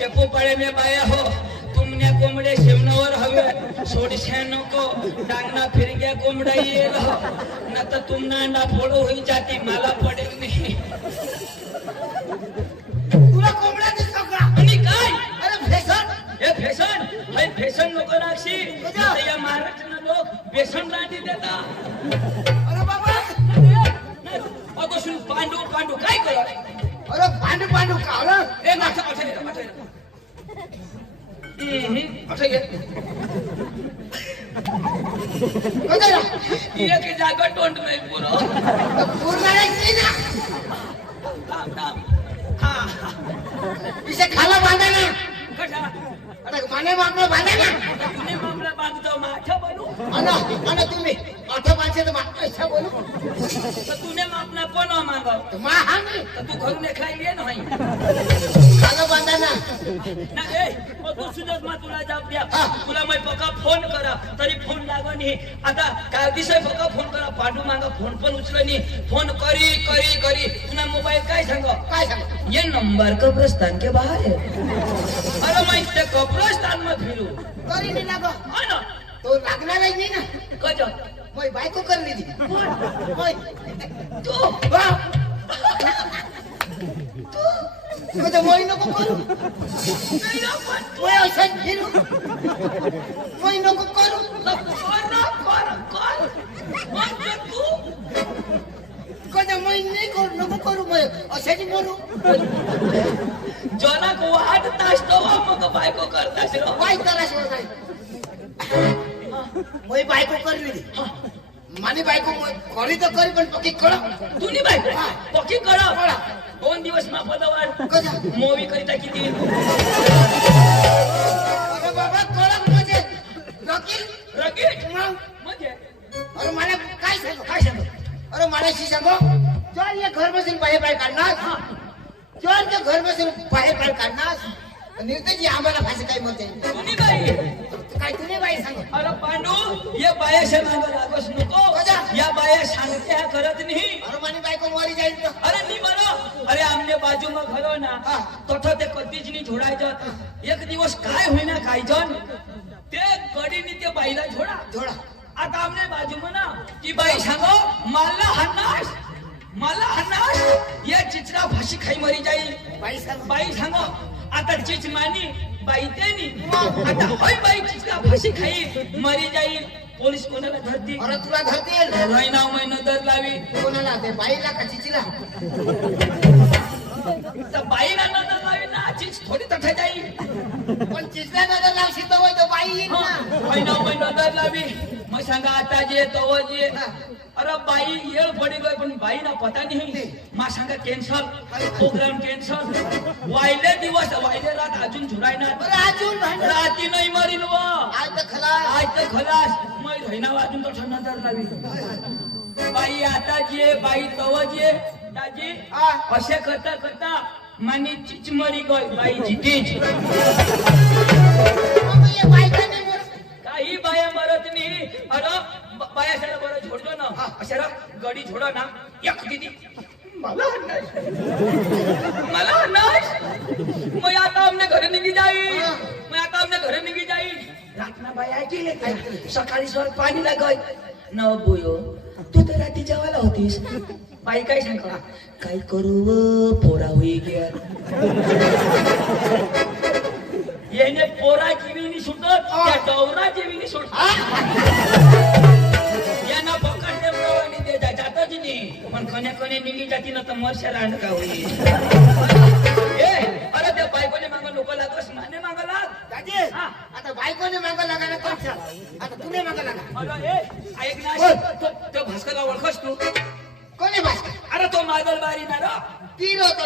शेपू पाळे में बाया हो तुमने कोंबडे शेवणावर हवे सोडशे नको डांगना फिर गया कोंबडा येईल ना तर तुमना अंडा फोडो होई जाती मला पडेल नाही तुला कोंबडा दिसतो का आणि काय अरे फॅशन हे फॅशन हाय फॅशन नको नाक्षी या महाराष्ट्राला लोक बेसन रांडी देतात अरे बाबा अगो सुन पांडू पांडू काय करा अरे पांडू पांडू कावला ए माथा माथा माथा ये कदरा एक जागा टोंड नाही पुरो पूर्ण नाही की ना थांब थांब हा इसे खाला बांधा ना कशा अरे माने मामला बांधा ना तुम्ही मामला बांधतो माथा बनू अरे तुम्ही आठा पाचशे तर मागतो ऐसा बोलू तर तुने मापना कोण मागाव मा हा नाही तर तू घरून खायली नाही खाला बांधा ना ना ए मग तू सुद्धाच मा तुला जाब द्या तुला मैं पक्का फोन करा तरी फोन लागो नाही आता काय दिवस पक्का फोन करा पांडू मागा फोन पण उचल नाही फोन करी करी करी तुला मोबाईल काय सांग ये नंबर कब्रस्तान के बाहर है अरे मैं ते कब्रस्तान में फिरू करी नाही लागो हा ना तो लागणार नाही ना कज मैं बायको कर ली थी मैं तू तो मैं नको करू मेरा मन मैं ऐसा फिरू मैं नको करू म्हणजे तू कदा मैं नहीं करू नको करू मैं अशाची मरू जनक वाट तास तो मग बायको करतास रो काय करास नाही मैं बायको कर ली थी माने बायको करी तो करी पण पक्की कळ तुनी बायको पक्की कळा 2 दिवस मा पदवाड कदा मूवी करिता किती अरे बाबा कळ म्हणजे रकील रगीट म्हणजे अरे मला काय सांग अरे मला शी सांगो चल ये घर बसून बाहेर काढणार चल ते घर बसून बाहेर काढणार निर्देश आम्हाला भाषा काय म्हणते तुनी बाई काय तुने बाई सांग अरे पांडू ये बाया माग लागस नको या बाया सांगते हा करत नाही अरे मानी बायको मरी जाईल तर अरे नी मला अरे आमने बाजू में घरो ना तोठो ते कधीच नाही झोडायचं एक दिवस काय होईना काय जण ते गडीनी ते बाईला झोडा आता आमने बाजू में ना ती बाई सांगो मला हनाश ये चिचरा फाशी खाई मरी जाईल बाई सांगो आता चिच मानी बाई तेनी आता होय बाई चिचरा फाशी खाई मरी जाईल पोलीस कोणाला धरती अरे तुला धरतील महिना दर लावी कोणाला ते बाईला का चिचीला तर बाईला नजर लावी ना चिच थोडी तठा जाईल पण चिचला नजर लावशी तर होय तो बाई येईल ना महिना दर लावी मग सांगा आता जे तो जे अरे बाई येळ पडी गई पण बाई ना पता नाही मा सांगा कॅन्सल प्रोग्राम कॅन्सल वायले दिवस वायले रात अजून झुरायना अजून राती नाही मरीन व आज तर खलास मग रहिना वाजून तो नजर लावी बाई आता जे बाई तव जे दाजी असे करता मानी चिच मरी गई बाई जितीच काही बाया मरत नाही अरे बाया सारा बरं झोडलो ना अशा गडी झोडा ना एक दिदी मला हन्नाश मैं आता हमने घरे निघी जाईल रातना बाया गेले सकाळी सर पाणी लागय न बोयो तू तर रात्री जेवायला होतीस बाई काय सांग काय करू पोरा होई गे येणे पोरा जीवीनी सुटत त्या डवरा जीवीनी सुटत यांना पकडते प्रवानी दे जातच नाही पण कोणे निघी जाती ना तर मरशा रांड का होई अरे त्या बायकोने माग नको लागस माने माग लाग दाजी आता बायकोने मागं लागा ना कोणचा आता तुने मागं लागा अरे ऐक ना तो भास्करला ओळखस तू कोणी भास्कर अरे तो मादल बारी ना रा तीर होता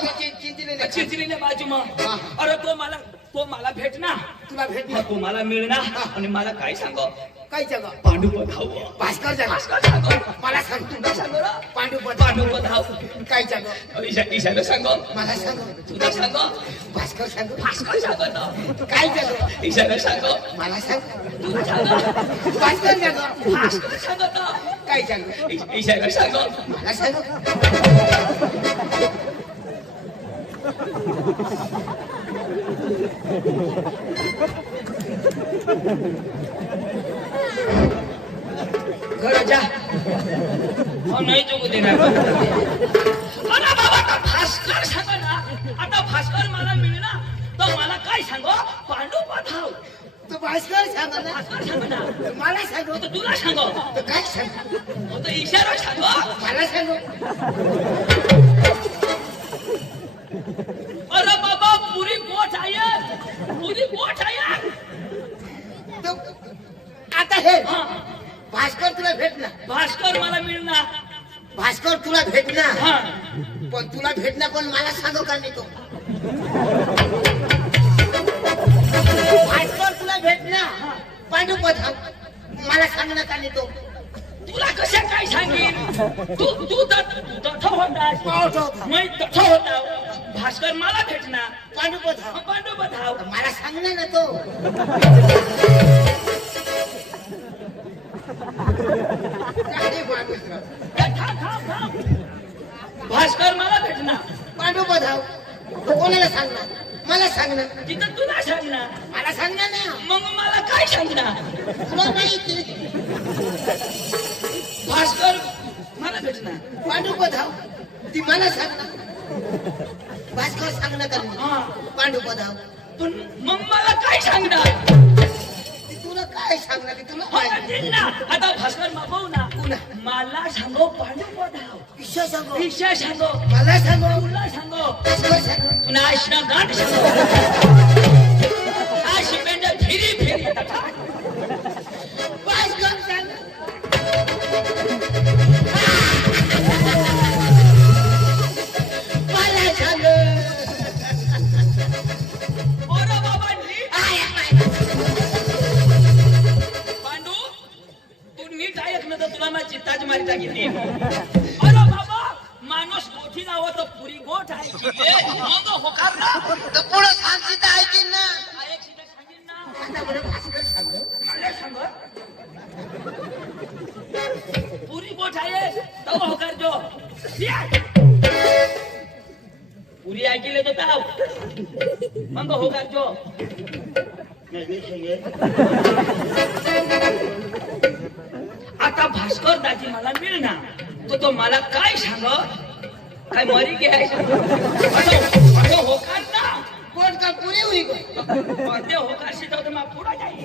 चिंचलीने बाजू मग अरे तो मला भेटना तुला भेटला तो मला मिळना आणि मला काय सांगो काय जगा पांडू पधाव भास्कर सांगो मला सांग तुला सांगो रा पांडू पधाव काय जगा ईशाला सांगो मला सांग तुला सांगो भास्कर सांगू सांगो ना काय जगा ईशाला सांगो मला सांग तुला सांगो भास्कर जगा सांगो ना काय जगा ईशाला सांगो मला सांग घर जा नाही चुकू देणार अरे बाबा आता भास्कर सांगा ना आता भास्कर मला मिळणार तर मला काय सांग पांडू पधाव तू भास्कर सांग ना भास्कर सांग ना मला सांग तर तुला सांग तर काय सांग तर इशारा सांग मला सांग अरे बाबा पुरी गोठ आहे पुरी गोठ आहे आता हे भास्कर तुला भेटणार भास्कर मला मिळणार भास्कर तुला भेटणार हा पण तुला भेटणार पण मला सांगू का नाही तो भास्कर तुला भेटणार पांडू पधाव मला सांगणार का नाही तो तुला कशा काय सांगेन तू तू तथ होतास पावठो मी तथ होता भास्कर मला भेटणार पांडू पधाव पांडू पधाव मला सांगणार ना तो काय माणूस राव. भास्कर मला भेटणार पांडू पधाव तो कोणाला सांगणार मला सांगणार तिथं तुला सांगणार मला सांगणार ना मग मला काय सांगणार तुला माहिती भास्कर मला भेटणार पांडू पधाव ती मला सांगणार भास्कर सांगणार का नाही? हा पांडू पधाव पण मग मला काय सांगणार ती तुला काय सांगणार ती तुला मला माहिती देईन ना आता भास्कर मागव ना तुला मला सांगो पांडू पधाव विषय सांगो विषय सांगो मला सांगो तुला सांगो भास्कर सांगो पुन्हा आशना गाठ सांगो अशी पेंड फिरी फिरी भास्कर सांग मला सांग ओरा बाबांनी पांडू तू नीट ऐक ना तर तुला माझी चित्ताची मारी टाकीते अरे बाबा माणूस मोठी नाव तर पुरी गोठ आहे मग होकार ना तर पुढं सांगशील तर ऐकीन ना ऐक शिदा सांगेन ना आता बरं भास्कर सांग मला सांग पुरी गोठ आहे तो होकार जो पुरी ऐकले तो ताव मग होकार जो आता भास्कर दाजी मला मिळणार तो मला काय सांग काय मरी घ्यायचं होकार ना कोण का पुरी हुई गो ते होकार शिकवतो मग पुढे जाईल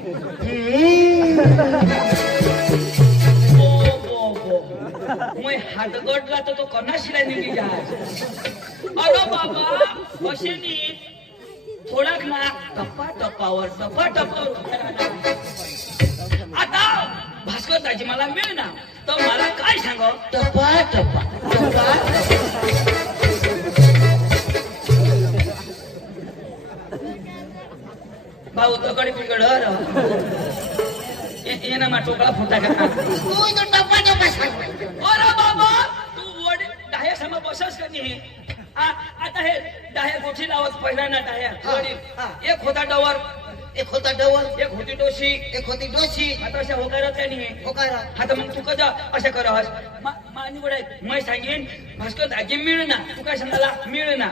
मैं हात गडला तर तो कणाशिला निघी जाय अरे बाबा असे नी थोडाक ना टप्पा टप्पावर आता भास्कर दाजी मला मिळणार तर मला काय सांग टप्पा टप्पा भाऊ तकडे पिकड येना मा टोकळा फुटा का तू तो टप्पा टप्पा सांग अरे बाबा तू वड डाह्या सम बसस का नाही आता हे डाह्या गोठी लावत पहिला ना डाह्या वडील एक होता डवर एक होता डवल एक होती डोशी एक होती डोशी आता अशा होकारात का नाही होकारा आता मग तू कसा अशा करस मानी वड मैं सांगेन भास्कर दाजी मिळना तू काय सांगाला मिळना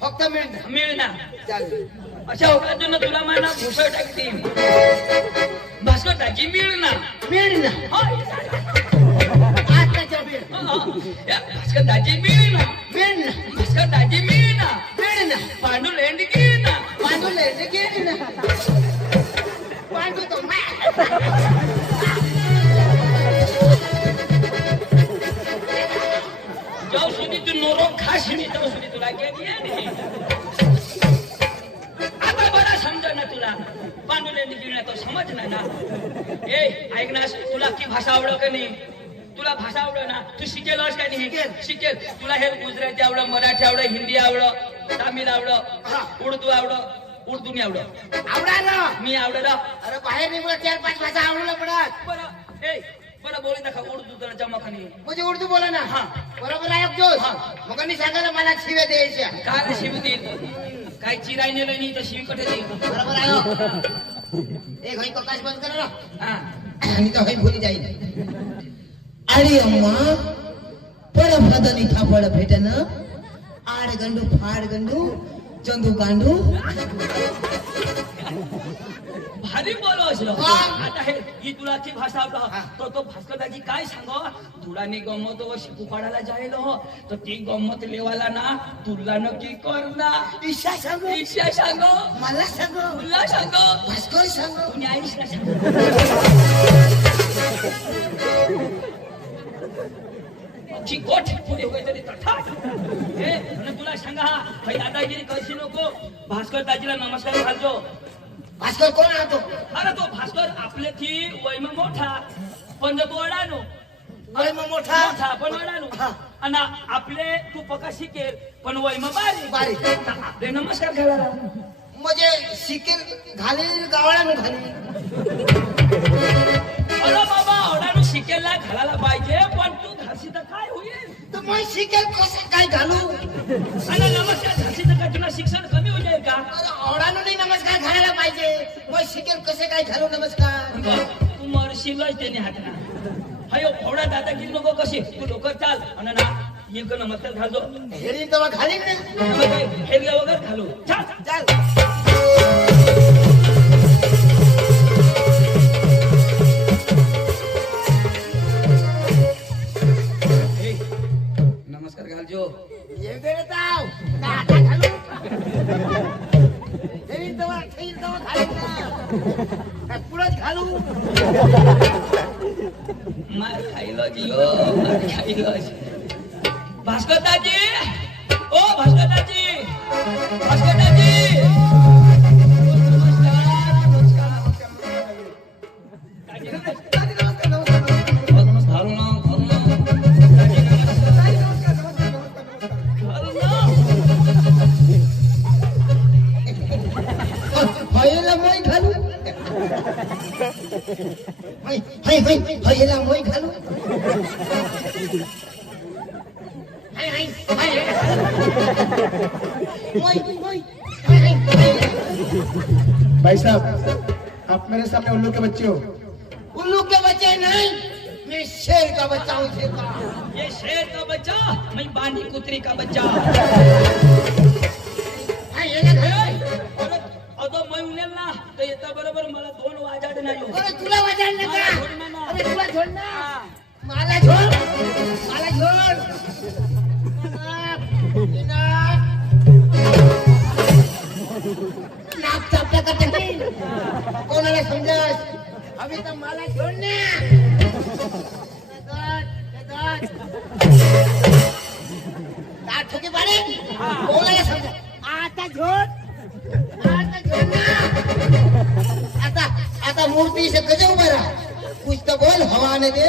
फक्त मिळना चालेल अशा होकारातून तुला माना घुसळ टाकते भास्कर दाजी मिळना मिळणार आताच्या वेळ भास्कर दाजी मिळना मिळणार भास्कर दाजी मिळना मिळणार पांडू लेंड घेना पांडू लेते गेली ना पांडू तो जाऊ सुधी तू नोरो खाशी नाही जाऊ सुधी तुला गेली आता बरा समजा ना तुला पांडू लेंड घेऊन तो समज ना ए ऐक ना तुला ती भाषा आवड का नाही तुला भाषा आवड ना तू शिकेलस का नाही शिकेल तुला हे गुजराती आवड मराठी आवड हिंदी आवड तामिळ आवड उर्दू आवड उर्दू नाही आवड आवडा ना मी आवड अरे बाहेर निघून 4-5 भाषा आवडला पडत बरं ए बरं बोली दाखा उर्दू जरा जमा खनी म्हणजे उर्दू बोला ना हा. बरोबर आहे जोश मग मी सांगायला मला शिव्या द्यायच्या काय शिवी देईल काय चिराय नेलं नाही तर शिवी कटे देईल बरोबर आहे एक होई प्रकाश बंद करा ना हा आणि तो होई भुली जाईल अरे अम्मा पड फादनी थापड भेटन आड गंडू फाड गंडू चंदू गांडू भारी बोलो असलो हा. आता हे ही तुलाची भाषा आपला तो भास्करदाजी काय सांगो तुलानी गमत शिकू काढायला जाईल हो तर ती गमत लेवाला ना तुला नक्की कर ना ईशा सांगो ईशा सांगो मला सांगो तुला सांगो भास्कर सांगो तुम्ही आईशला सांगो ची गोठ पुढे होय तरी तठाट हे आणि तुला सांगा हा दादागिरी करशी नको भास्कर दाजीला नमस्कार घालतो भास्कर कोण राहतो अरे तो भास्कर आपले थी वैम मोठा पण तो अडानो वय मग मोठा मोठा पण अडानो हा. आणि आपले तू पका शिकेल पण वैम बारीक बारीक. तर आपले नमस्कार घालायला म्हणजे शिकेल घालील गावळ्यानं घालील अरे बाबा अडानो शिकेलला घालायला पाहिजे पण तू घालशी तर काय होईल तर मग शिकेल कसं काय घालू आणि नमस्कार घालशी तर काय तुला शिक्षण कमी होईल का आवडानं नाही नमस्कार घालायला पाहिजे मग शिकेल कसे काय घालू नमस्कार तू मरशीलच त्याने हातना हयो फोडा दादागिरी नको कशी तू लवकर चाल आणि ना एक नमस्कार घालतो हेरी तेव्हा घालीन ना हेरल्या वगैरे घालू चाल चाल ए, नमस्कार घालजो येऊ दे रे ताव का आता घालू हेरी तेव्हा घालीन ना काय पुढंच घालू मार खाईलो जियो मार खाईलो भास्कर दाजी ओ भास्कर दाजी भास्कर दाजी हयला मोय घालू हयला मोय घालू भाई साहब आप मेरे सामने उल्लू के बच्चे हो उल्लू के बच्चे नहीं मैं शेर का बच्चा हूँ शेर का ये शेर का बच्चा मैं बांधी कुतरी का बच्चा अगं मैं उनेल ना तर येता बरोबर मला 2 वाजाड नाही हो. अरे तुला वाजणार मला नका झोड ना. अरे तुला झोड ना हा. मला झोड मला झोड नाक चापटा करता कोणाला समजत अभी तर मला झोड ना ठोके पाडे कोणाला समजत आता झोड आता झोड ना आता मूर्ति से गजब उभा रहा कुछ तो बोल हवा ने दे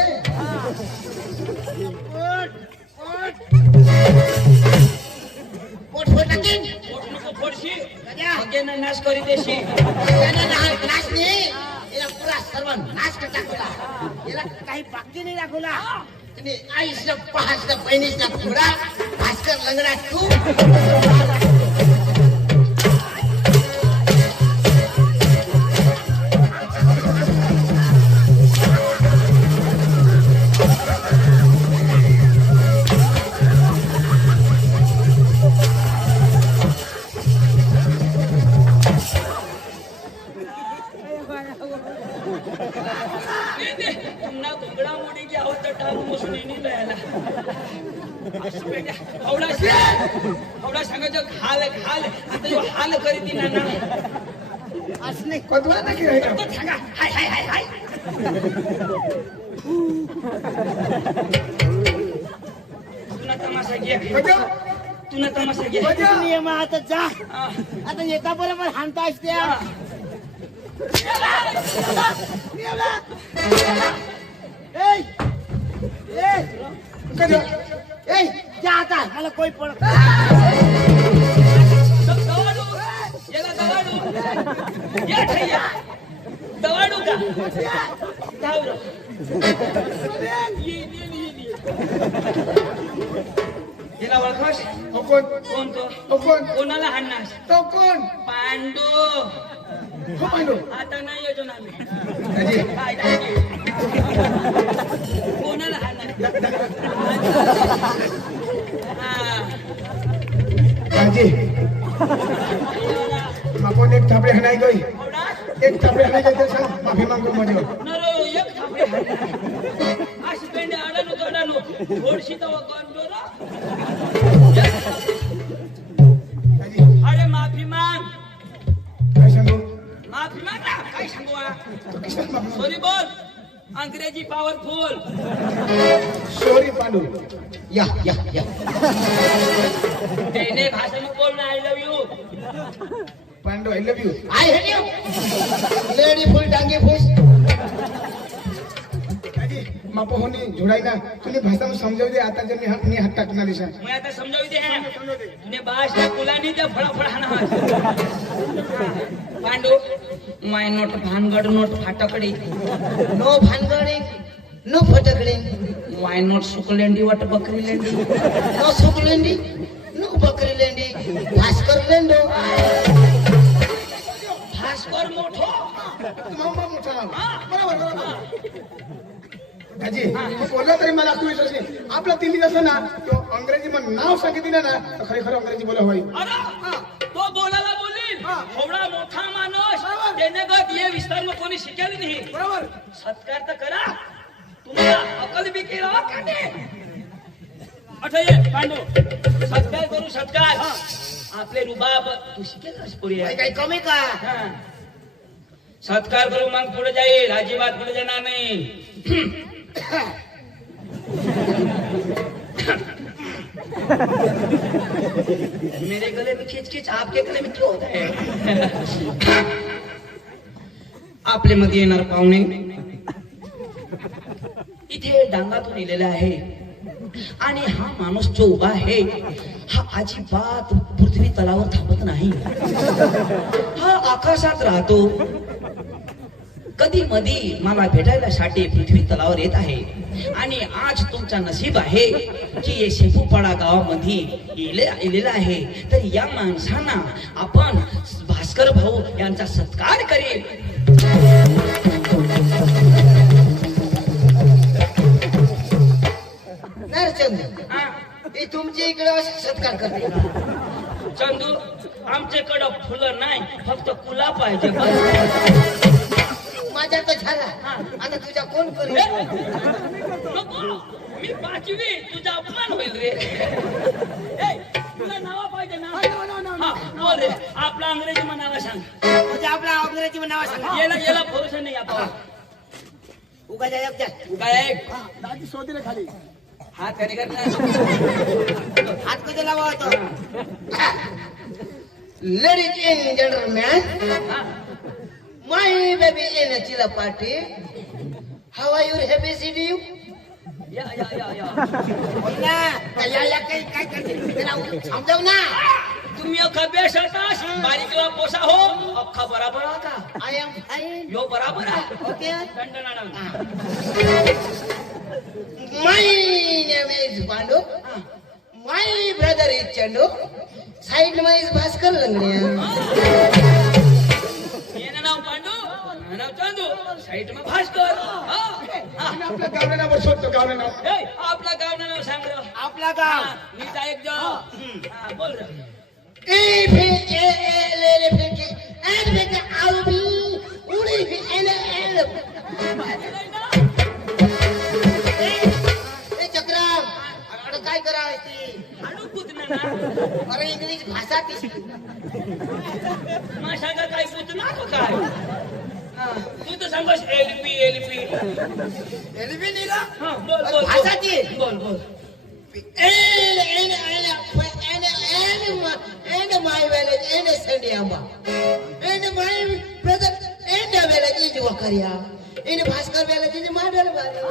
पोट टाकीन पोट नको फोडशी गजा सगळ्यांना नाश करी देशी त्याने नाश नाही याला पुरा सर्व नाश कर टाकला याला काही बाकी नाही दाखवला आणि आईच्या पहाच्या बहिणीचा घोडा भास्कर लंगडा तू पुन्हा घोगडा मोडी की आवाज तर टाळू बसून येणी लयाला हवडा सांगायचं घाल घाल आता जो हाल करीत ना असणे कदवा ना की तो सांगा हाय हाय हाय हाय तुला तमाशा घे तुला तमाशा घे नियम आता जा हा. आता येता बोला मला हाणता असते हा. जा आता मला कोई पण दवाडू याला दवाडू या ठैया दवाडू का धावरो याला ओळखास कोण कोण तो कोण कोणाला हाणणार तो कोण पांडू हो पांडू आता नाही येतो ना आम्ही दाजी काय दाजी? कोणाला हाणणार हा. दाजी आपण एक थापडे हाणाय गई होडा एक थापडे हाणाय गई तर सांग माफी मागतो माझ्या नरो एक थापडे आश पेंडे आडानो तोडानो थोडशी तो गंडोरा अरे माफी माग काय सांगू माफी माग ना काय सांगू तो किसान माफी सॉरी बोल अंग्रेजी पावरफुल सॉरी पांडू या या या तेने भाषा में बोलना I love you Pandu I love you I hate you lady फुल टांगे फुस काजी मापो होनी जोडाय ना तुनी भाषा में समजाव दे आता जर मी हात टाकणार दिशा मैं आता समझावी दे तूने भाषा कुलानी दे फळाफळ हाना पांडू माय नोट भानगड नोट फाटकडी नो भानगडे नो फटकडे वाय नोट सुकलेंडी वट बकरी लेंडी नो सुकलेंडी नो बकरी लेंडी भास्कर लेंडो भास्कर मोठो मामा मोठा बरोबर बरोबर काजी तू बोलला तरी मला तू विश्वास नाही आपला तिन्ही असं ना तो अंग्रेजी मध्ये नाव सांगितलं ना तर खरी खरं अंग्रेजी बोला होई अरे तो बोलायला बोलील एवढा मोठा माणूस त्याने गत ये विस्तार में कोणी शिकेल नाही बरोबर सत्कार तर करा तुम्हाला अकल बी केला का नाही अच्छा ये पांडू सत्कार करू सत्कार आपले रुबाब तू शिकेल पुरी काही कमी का सत्कार करू मग पुढे जाईल अजिबात पुढे जाणार नाही मेरे गले में खींच खींच आपके गले में क्यों होता है आपले मध्ये येणार पाहुणे इथे डांगातून इलेला आहे आणि हा माणूस जो उभा आहे हा अजिबात पृथ्वी तलावर थांबत नाही हा आकाशात राहतो कधी मधी मला भेटायला साठी पृथ्वी तलावर येत आहे आणि आज तुमचा नशीब आहे की हे शेपूपाडा गावामध्ये इलेला आहे तर या माणसांना आपण भास्कर भाऊ यांचा सत्कार करेल चंदू हे तुमच्या इकडे सत्कार करते चंदू आमच्याकडं फुलं नाही फक्त कुला पाहिजे माझ्या तर झाला आता तुझ्या कोण करेल नको मी पाचवी तुझा अपमान होईल रे ए, तुला नावा पाहिजे ना बोल रे आपला अंग्रेजी मध्ये नावा सांग म्हणजे आपला अंग्रेजी नाव सांगा याला भरोसा नाही आपण उगा जाय काय दादी सोदीला खाली हात कधी करणार हात कधी लावा होतो ladies and gentleman my baby इन चिला party how are you happy city you या बोलना या काय करते समजाव ना तुम्ही अख्खा बेशतास बारीकला पोसा हो अख्खा बराबर हा का आय एम फाईन यो बराबर आहे ओके दंडनाना my name is Pandu my brother is Chandu side में इज भास्कर लंगड़िया येना नाव पांडू नाव चंदू साइड में भास्कर आणि आपल्या गावना नाव शोधतो गावना नाव ए आपला गाव नाव सांग रे आपला गाव नीता एक जो बोल रे ए फे ए ले ले फे के एंड में के आउ भी उड़ी भी एंड ए चक्राम अरे काय करा ती हाडू पुतना ना अरे इंग्लिश भाषा ती माशा का काय पुतना को काय तू तर सांगस एलपी एलबी नीला हां बोल भाषा ती बोल and my village and Sandiamba and my brother and the village is Wakaria and Bhaskar village is Madalbari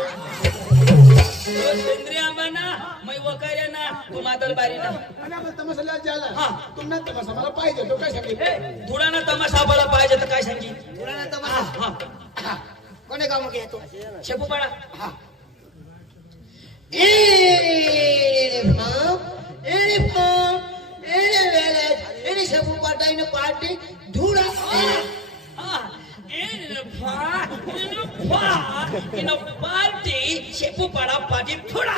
तो सेंद्रिया बना मैं वकार्या ना तू मादलबारी ना आणि आपण तमाशाला जायला हा. तुम्हाला तमाशा मला पाहिजे तो काय सांगेल ए थोडा ना तमाशा मला पाहिजे तर काय सांगी पुराणा तमाशा हा कोणे काम घेतो शेपू पाडा हा any village any sabu party party dhura in a party शेपू पाडा पाठी थोडा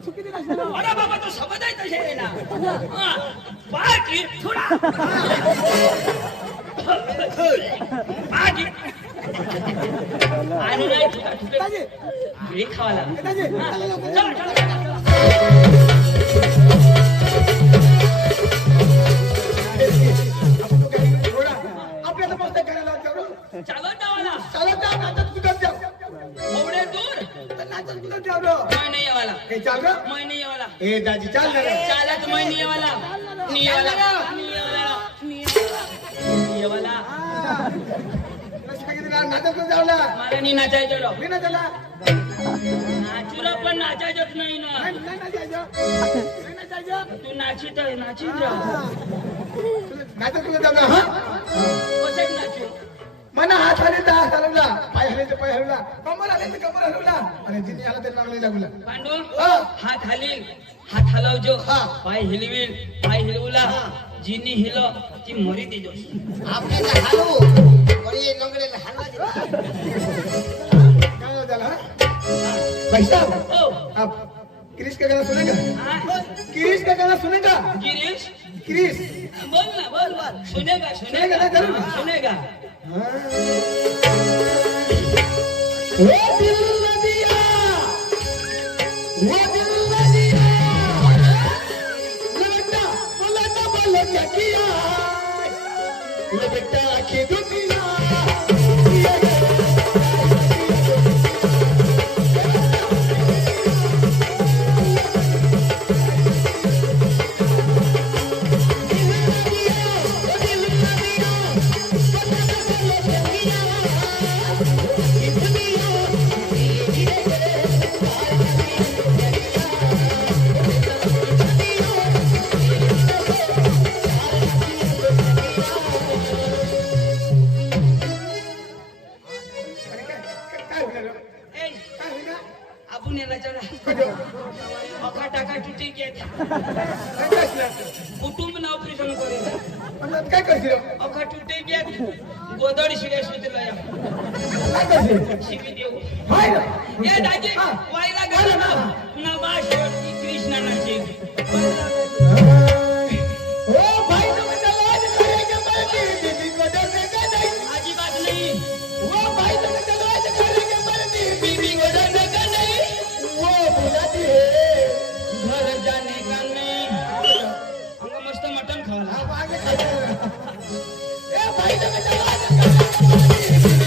अरे बाबा तो शब्द आहे तसे आहे ना हा, पाठी थोडा पाठी आणि नाही तुका तुका हे खावाला चल आपल्याला मस्त करायला चालत जावाला चालत जा नाचत कुठं जाऊ एवढे दूर नाचत कुठं जाऊ रो मैं नहीं येवाला हे चाल रो मैं नहीं येवाला ए दाजी चाल ना रे. चालत मैं नहीं येवाला नहीं येवाला नहीं येवाला तुला सांगितलं नाचत कुठं जाऊला मला नाही नाचायचं राव मी ना त्याला नाचूला पण नाचायचंच नाही ना नाही नाचायचं मी नाचायचं तू नाचित आहे नाचित राह नाचत कुठं जाऊ ना हा कसं नाचू मना हात आले तर हात हलवला पाय हलले तर पाय हलवला कमर आले तर कमर हलवला आणि जिने आला तर लागले लागला पांडू हा. हात हालील हात हलवजो हा. पाय हिलविल पाय हिलवला जिनी हिल ती मरी देजो आपने का हालू और ये लंगड़े में हलवा दे काय हो झाला भाई साहब ओ आप क्रिश का गाना सुनेगा हाँ? क्रिश का गाना सुनेगा गिरीश क्रिश बोल ना बोल सुनेगा सुनेगा ना, जरूर। सुनेगा वो दिल न दिया वो दिल न दिया ललटा बोलो क्या किया ललटा की दुनिया ए आपण याला चला अखा टाका तुटी घेत कुटुंब ना ऑपरेशन करेल काय करशील अखा तुटी घेत गोदड शिव्या सुचला या काय करशील शिवी देऊ हाय ना ए दाजी वायला गेला ना बाश कृष्णा नाची ओ भाई तो बेटा लाज करेगा मरती बीबी को डरने का नहीं अजिबात नाही वो भाई तो बेटा लाज करेगा मरती बीबी को डरने का नहीं वो बुलाती है घर जाने का नहीं अंग मस्त मटन खावाला आप आगे खाते हैं ए भाई तो बेटा लाज करेगा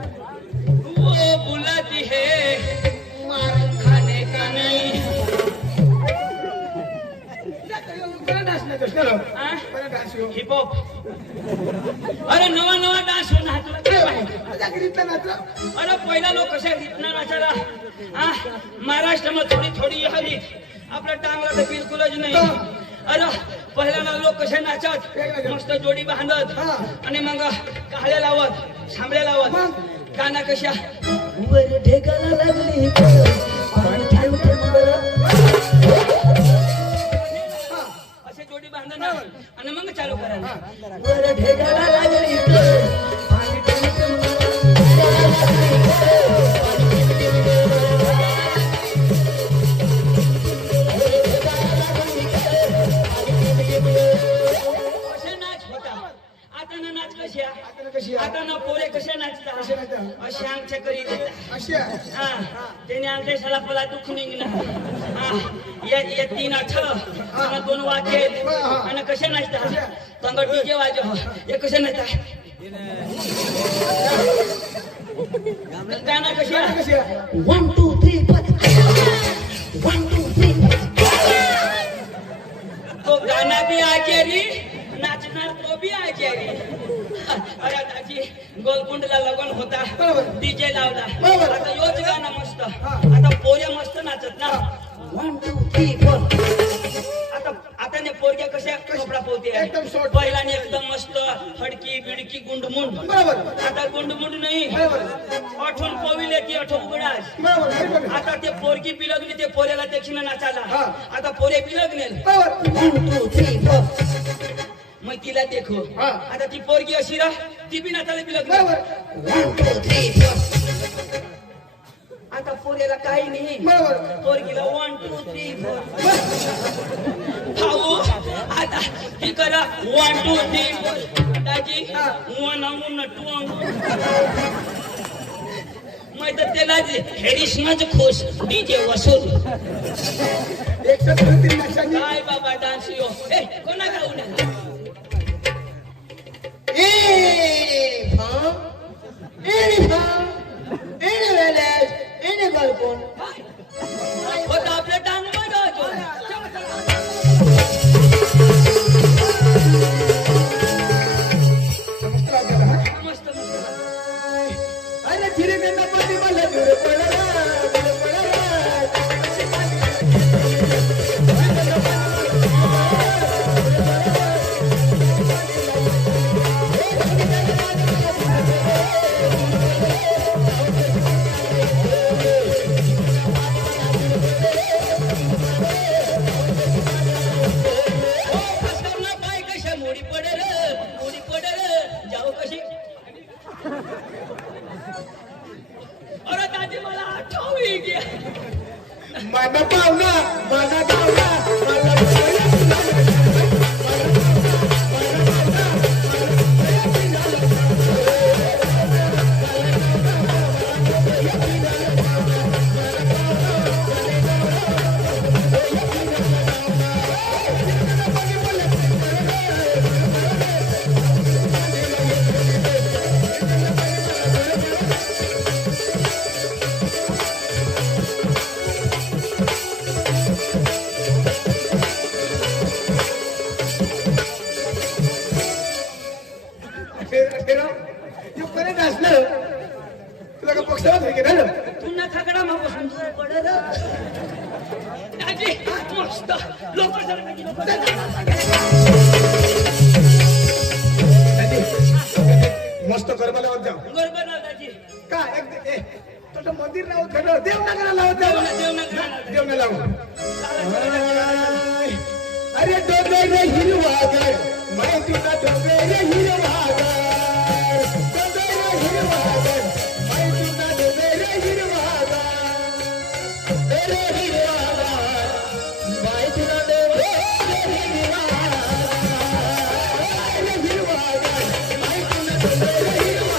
वो बुलाती है खाने का नहीं बड़ा डांस ना दोस्त चलो हाँ? बड़ा डांस हो हिप हॉप अरे नवा नवा डान्स होणार तुला काय माहिती? मजा करीतला ना तो अरे पहिला लोक कसे रितना नाचायला हा महाराष्ट्रामध्ये थोडी थोडी हली आपल्या टांगला तर बिलकुलच नाही अरे पहिल्यांदा लोक कसे नाचत मस्त जोडी बांधत हा. आणि मग काहल्या लावत सांबळ्या लावत मग? गाणं कशा वर ढेकाला लागली पाणी ठेवते असे जोडी बांधणं आणि मग चालू करायला वर ढेकाला लागली पाणी ठेवते असे नाच होता आता ना नाच कशा कशी आहे? आता ना पोरे कसे कसे नाचतात नाचतात? असे आमच्या करी देतात अशी आहे हा त्याने आमच्या सलापला दुःख निघणार हा या तीन अठ आणि दोन वाद्य आणि कसे नाचतात तंग डीजे वाजो हे कसे नाचतात गाणं कशी कशी आहे 1 2 3 4 1 2 3 गाना भी ऐकेरी नाचणार तो बी ऐकेरी अरे दाजी गोलकुंडला लगन होता डीजे लावला आता योच गाणं मस्त आता पोरे मस्त नाचत ना 1 2 3 4 आता ने पोरग्या कशा कपडा पोहते एकदम शॉर्ट पहिलाने एकदम मस्त हडकी बिडकी गुंडमुंड बरोबर आता गुंडमुंड नाही बरोबर आठवण पोविले की आठव उघडास बरोबर आता ते पोरगी बिलगली ते पोऱ्याला देखील नाचाला हा. आता पोरे बिलगले बरोबर 1 2 3 4 मग तिला देखो हा. आता ती पोरगी अशी रा ती बी नाचायला बिलगली बरोबर 1 2 3 4 आता पोऱ्याला काही नाही बरोबर पोरगीला 1 2 3 4 भाऊ आता ती करा 1 2 3 4 दाजी 1 अंगून 2 अंगून मैं तर त्याला हेरिसनच खुश डीजे वसूल 103 लक्षांनी काय बाबा डान्स यो ए कोणा गाऊ ना होता आपल्या डांग मध्ये मस्त मस्त अरे धीरे गंगा पाणी मला दूर पडला पाय कशा मोडी पडेल जाऊ कशी अरे दादी मला आठवली की माझा पाहुणा माझा पाहुणा तुला का पक्षाला फेके ना पुन्हा थकडा मग बसून पडल दादी मस्त लोक मस्त गरबा लावत जाऊ बरोबर ना दादी का तुझं मंदिर लावत खरं देवनगरला लावत जाऊ देवना लावू अरे डोबे रे हिरवागर मैं तुझा डोबे रे हिरवागर डोबे रे हिरवागर मैं तुझा डोबे रे हिरवागर रे हिरवागर मैं तुझा डोबे रे हिरवागर रे हिरवागर मैं तुझा डोबे रे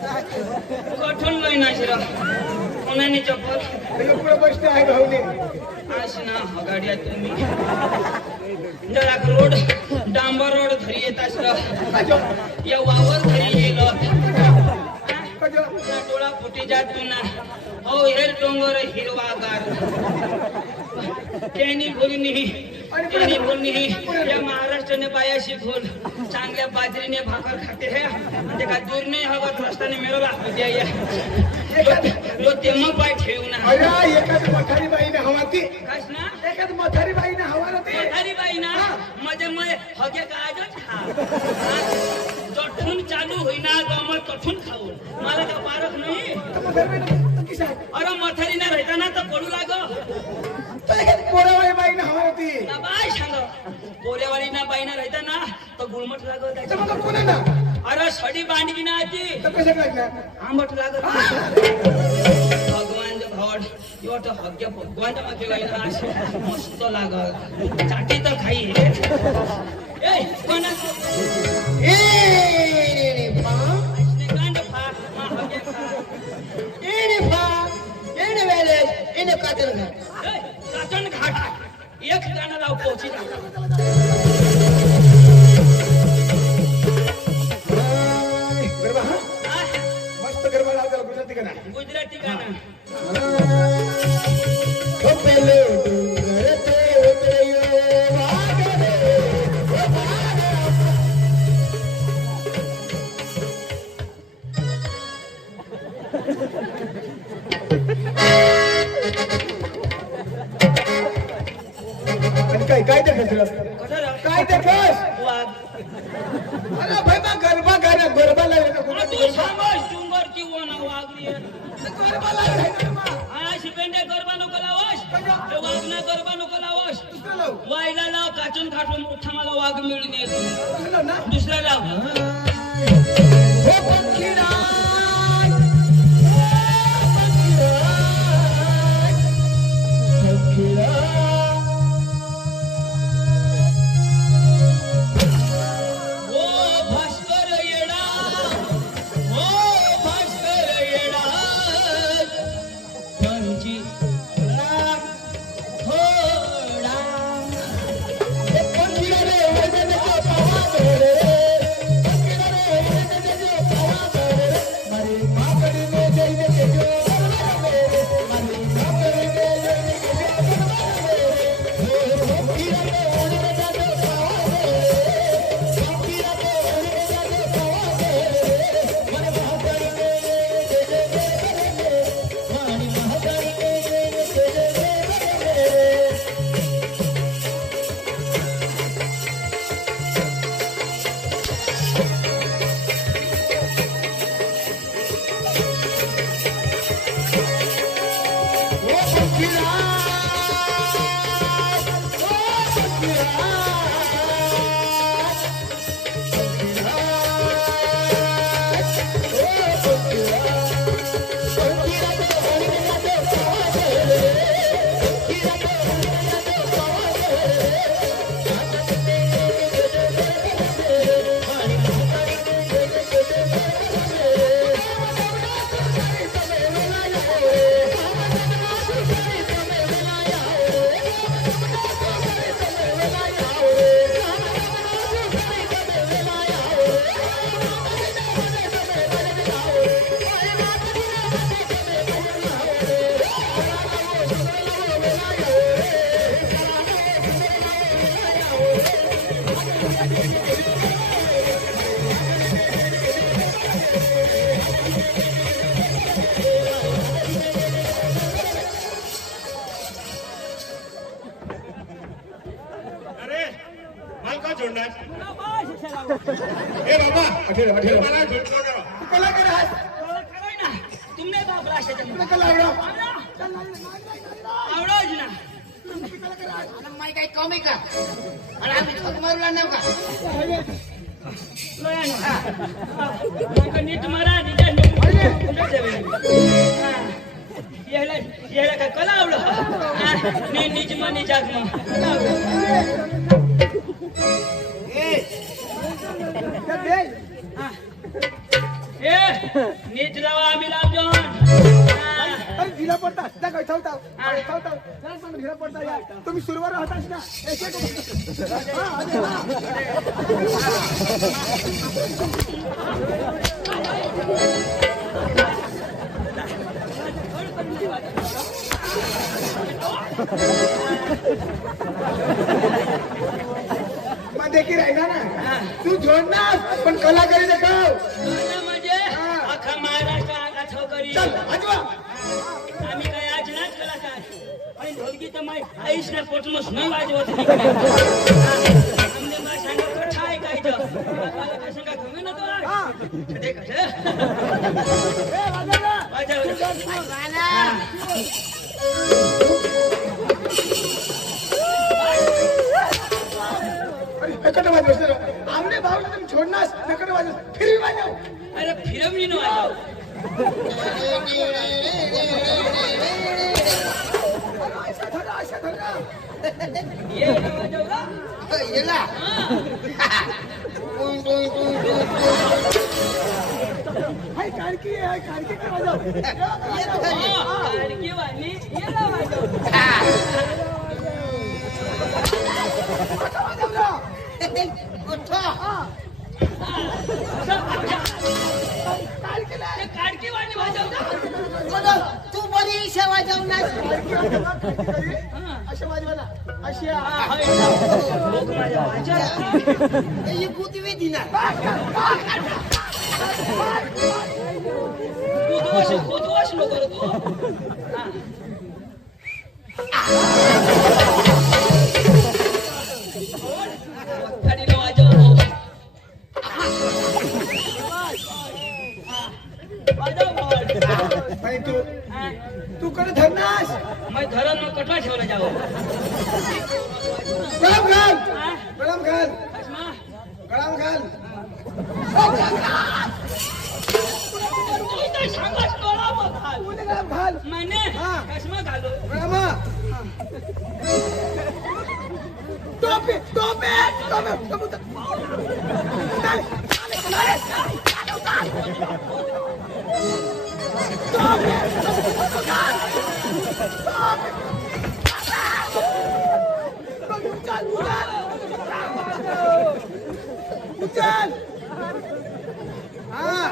कठून महिना शिरा कोणाने चप्पल पुढे बसते आहे भाऊने अशी ना गाड्या तुम्ही जरा रोड डांबर रोड घरी येत असला या वावर घरी येईल डोळा फुटी जात तुना हो हे डोंगर हिरवागार त्यांनी बोलणी त्यांनी बोलणी या महाराष्ट्राने बाया शिकवून चांगल्या बाजरीने भाकर खाते है ते का दूर नाही हवा रस्त्याने मिळवला ते मग पाय ठेवू ना अरे एखाद म्हातारी बाईने हवा ती कास ना एखाद म्हातारी बाईने हवा ना ती म्हातारी बाई ना मध्ये मध्ये हगे काजच चठून चालू होईना गमळ चठून खाऊन मला का पारख नाही अरे म्हातारी ना राहता ना तर पडू लाग पोळावाळी बाईने हवा ना ती बाय सांग पोल्यावाडी ना बाई ना राहता ना तर गुळमट लागत मग कोण आहे ना अरे सडी बांधगी ना आजी तर कसं लागणार आंबट लागत भगवान भड एवढं हग्य भगवान केवायला मस्त लागत चाटी तर खाई ए कोण गांड फा मा हग्य खा काटण घाट एक गाणं लाव पोची गरबा हा मस्त गरबा लावला गुजराती का नाही गुजराती गाणं काय देखत कसं काय देखस वाघ अरे भाई बा गरबा गाणं गरबा लागला तू सांगोस डुंगर की ओना वागली गरबा लागला हा शिपेंडे गरबा नको लावस ते वाघना गरबा नको लावस वाईला लाव काचून काटून मोठा मला वाघ मिळून येतो दुसरा लाव ए बाबा अठेर अठेर मला कला कर हात खरंय ना तुमने बाबला अशाच्या कला आवडा आवडच ना माई काही कमी का आणि आम्ही ठोक मारूला नाही का नीट मारा यायला काय कला आवड निज मनी जाग नीट लावा आम्ही लावजो ढिला पडतात काय थावताव ढिला पडता या तुम्ही सुरुवात राहताच ना मग देखील राहिला ना तू जोडणार पण कलाकारी देखाव म्हणजे अख्खा महाराष्ट्र आगाछाव करी चल आजवा आम्ही काय आज नाच कलाकार आणि ढोलकी तर माय आईसने पोटमस नाही वाजवत आमने मला सांगा कठा आहे काय तर मला काय सांगा खंग ना तो देख वाजव नकट वाजव सर आमने भावला तुम छोडणार नकट वाजव फिर वाजव अरे फिरवणी न वाजव अशा धरा ये वाजवला येला हाय कारकी का वाजव कारकी वाणी येला वाजव कारकी वाणी वाजव तू बरी सेवा जाऊ ना अशा वाजवाना अशा ही कुतवी दिना खुदवाश नको रे तू गाडीला वाजव भाई तू कडे धरनास मैं धरण मग कटवा ठेवला जावं गळम घाल हा? गळम घाल अस्मा, गळम घाल तू इथं सांगाच गळावं घाल. तूने गळम घाल म्हणे हा. कशमा घालू गळम टोपे टोपे टोपे टोपे उचल हाँ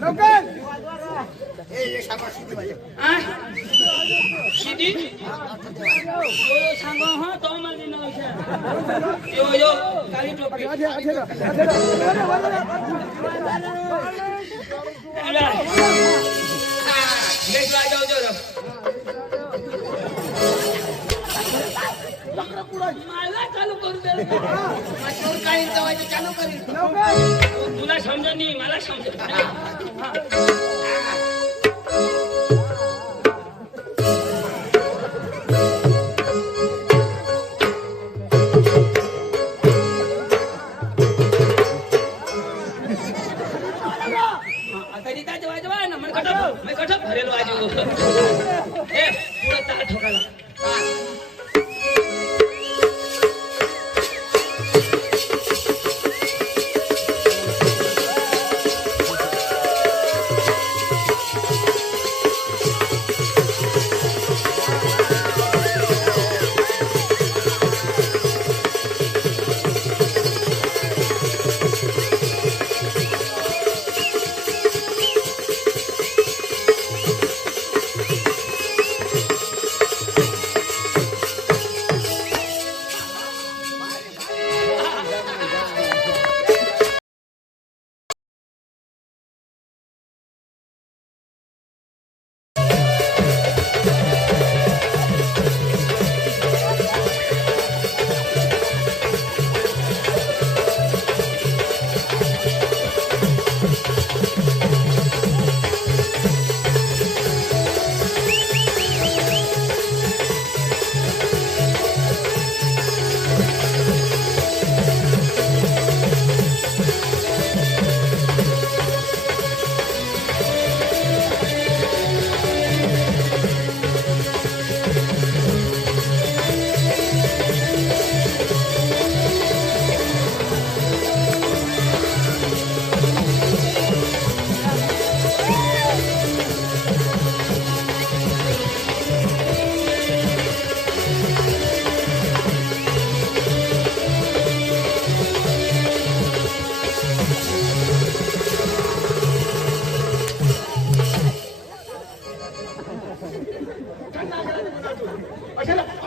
लवकर हा? शिदी यो सांगो हा तो मला न यो यो काली टोपी आधे आधे आला लेट वाजव जरा मला चालू करू दे माशावर काही जवायचं चालू करीन तुला समजा नाही मला समजा आता रीताचे वाजवा ना मैं कटप भरेल वाजव ए पुरा तार ठोकाला